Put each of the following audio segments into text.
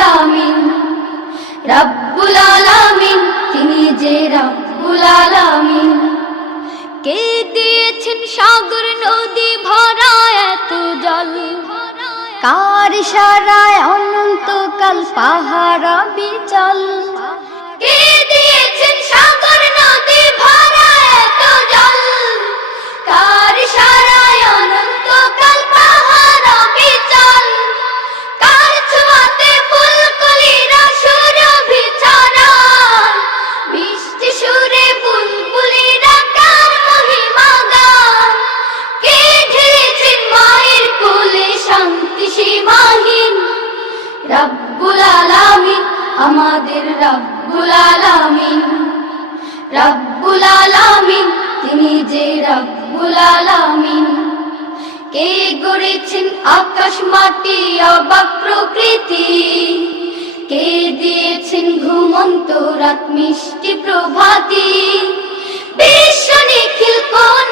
আলামিন, রব্বুল আলামিন, তিনি যে রব্বুল আলামিন। কে দিয়েছেন সাগর নদী ভরা এত জল? কার সারায় অনন্তকাল পাহাড় বিচল? সীমাহীন রব্বুল আলামিন, আমাদের রব্বুল আলামিন। রব্বুল আলামিন, তিনি যে রব্বুল আলামিন। কে গড়েছেন আকাশ মাটি, অবাক প্রকৃতি। কে দিয়েছেন ঘুমন্ত রাত মিষ্টি প্রভাতি। বিশ্ব নিখিল কোন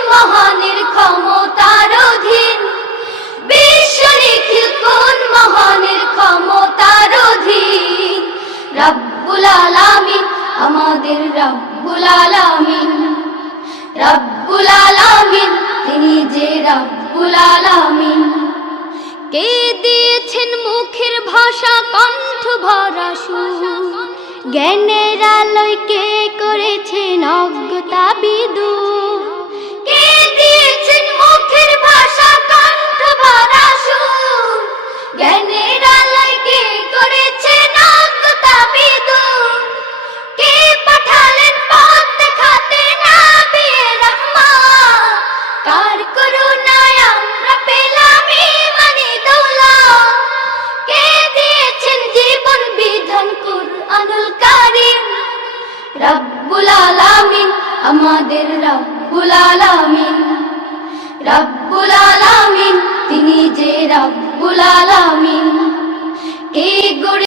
রব্বুল আলামিন রব্বুল আলামিন, তিনি যে রব্বুল আলামিন। কে দিয়েছেন মুখের ভাষা, কণ্ঠ ভরা সুর? জ্ঞানের আলোয় কে করেছেন অজ্ঞতা রব্বুল আলামিন আমাদের রব্বুল আলামিন। রব্বুল আলামিন তিনি যে রব্বুল আলামিন। কে গড়ে